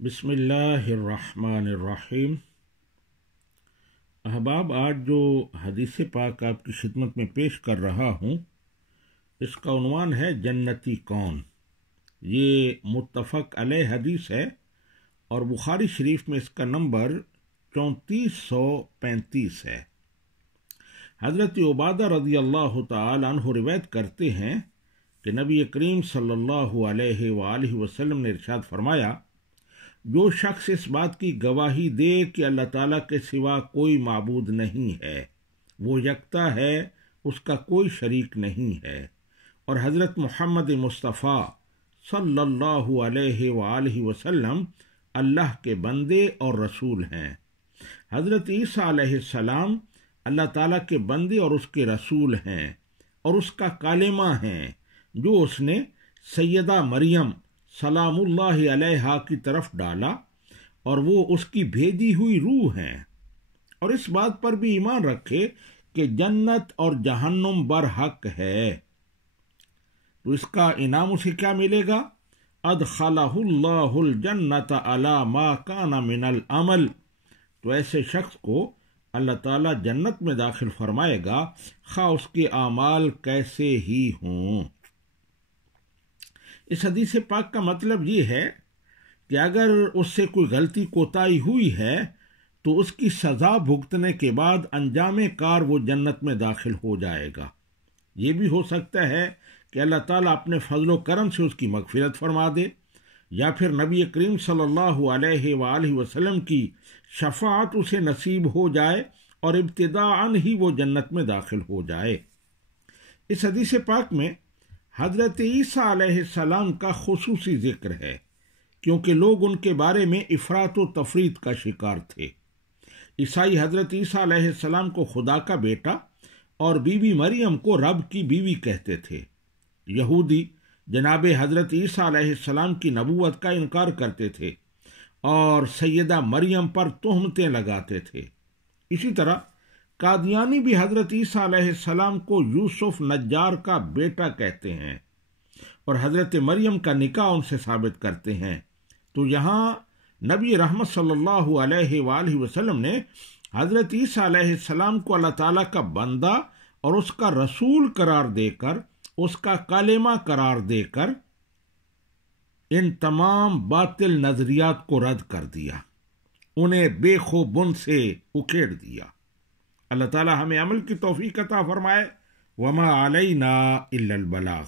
بسم اللہ الرحمن الرحیم۔ احباب، آج جو حدیث پاک آپ کی خدمت میں پیش کر رہا ہوں، اس کا عنوان ہے جنتی کون۔ یہ متفق علیہ حدیث ہے اور بخاری شریف میں اس کا نمبر 3435 ہے۔ حضرت عبادہ رضی اللہ تعالی عنہ روایت کرتے ہیں کہ نبی کریم صلی اللہ علیہ وآلہ وسلم نے ارشاد فرمایا، جو شخص اس بات کی گواہی دے کہ اللہ تعالیٰ کے سوا کوئی معبود نہیں ہے، وہ یکتا ہے، اس کا کوئی شریک نہیں ہے، اور حضرت محمد مصطفیٰ صلی اللہ علیہ وآلہ وسلم اللہ کے بندے اور رسول ہیں۔ حضرت عیسیٰ علیہ السلام اللہ تعالیٰ کے بندے اور اس کے رسول ہیں اور اس کا کلمہ ہیں جو اس نے سیدہ مریم سلام اللہ علیہا کی طرف ڈالا، اور وہ اس کی بھیجی ہوئی روح ہیں۔ اور اس بات پر بھی ایمان رکھے کہ جنت اور جہنم برحق ہے، تو اس کا انعام اسے کیا ملے گا؟ ادخلہ اللہ الجنت علی ما کان من العمل، تو ایسے شخص کو اللہ تعالیٰ جنت میں داخل فرمائے گا، خواہ اس کے اعمال کیسے ہی ہوں۔ اس حدیث پاک کا مطلب یہ ہے کہ اگر اس سے کوئی غلطی کوتاہی ہوئی ہے تو اس کی سزا بھگتنے کے بعد انجام کار وہ جنت میں داخل ہو جائے گا۔ یہ بھی ہو سکتا ہے کہ اللہ تعالیٰ اپنے فضل و کرم سے اس کی مغفرت فرما دے، یا پھر نبی کریم صلی اللہ علیہ وآلہ وسلم کی شفاعت اسے نصیب ہو جائے اور ابتداءً ہی وہ جنت میں داخل ہو جائے۔ اس حدیث پاک میں حضرت عیسیٰ علیہ السلام کا خصوصی ذکر ہے، کیونکہ لوگ ان کے بارے میں افراط و تفریط کا شکار تھے۔ عیسائی حضرت عیسیٰ علیہ السلام کو خدا کا بیٹا اور بی بی مریم کو رب کی بیوی کہتے تھے۔ یہودی جناب حضرت عیسیٰ علیہ السلام کی نبوت کا انکار کرتے تھے اور سیدہ مریم پر تہمتیں لگاتے تھے۔ اسی طرح قادیانی بھی حضرت عیسیٰ علیہ السلام کو یوسف نجار کا بیٹا کہتے ہیں اور حضرت مریم کا نکاح ان سے ثابت کرتے ہیں۔ تو یہاں نبی رحمت صلی اللہ علیہ وآلہ وسلم نے حضرت عیسیٰ علیہ السلام کو اللہ تعالیٰ کا بندہ اور اس کا رسول قرار دے کر، اس کا کلمہ قرار دے کر ان تمام باطل نظریات کو رد کر دیا، انہیں بے خو بن سے اکھیڑ دیا۔ اللہ تعالیٰ ہمیں عمل کی توفیق عطا فرمائے۔ وما علینا الا البلاغ۔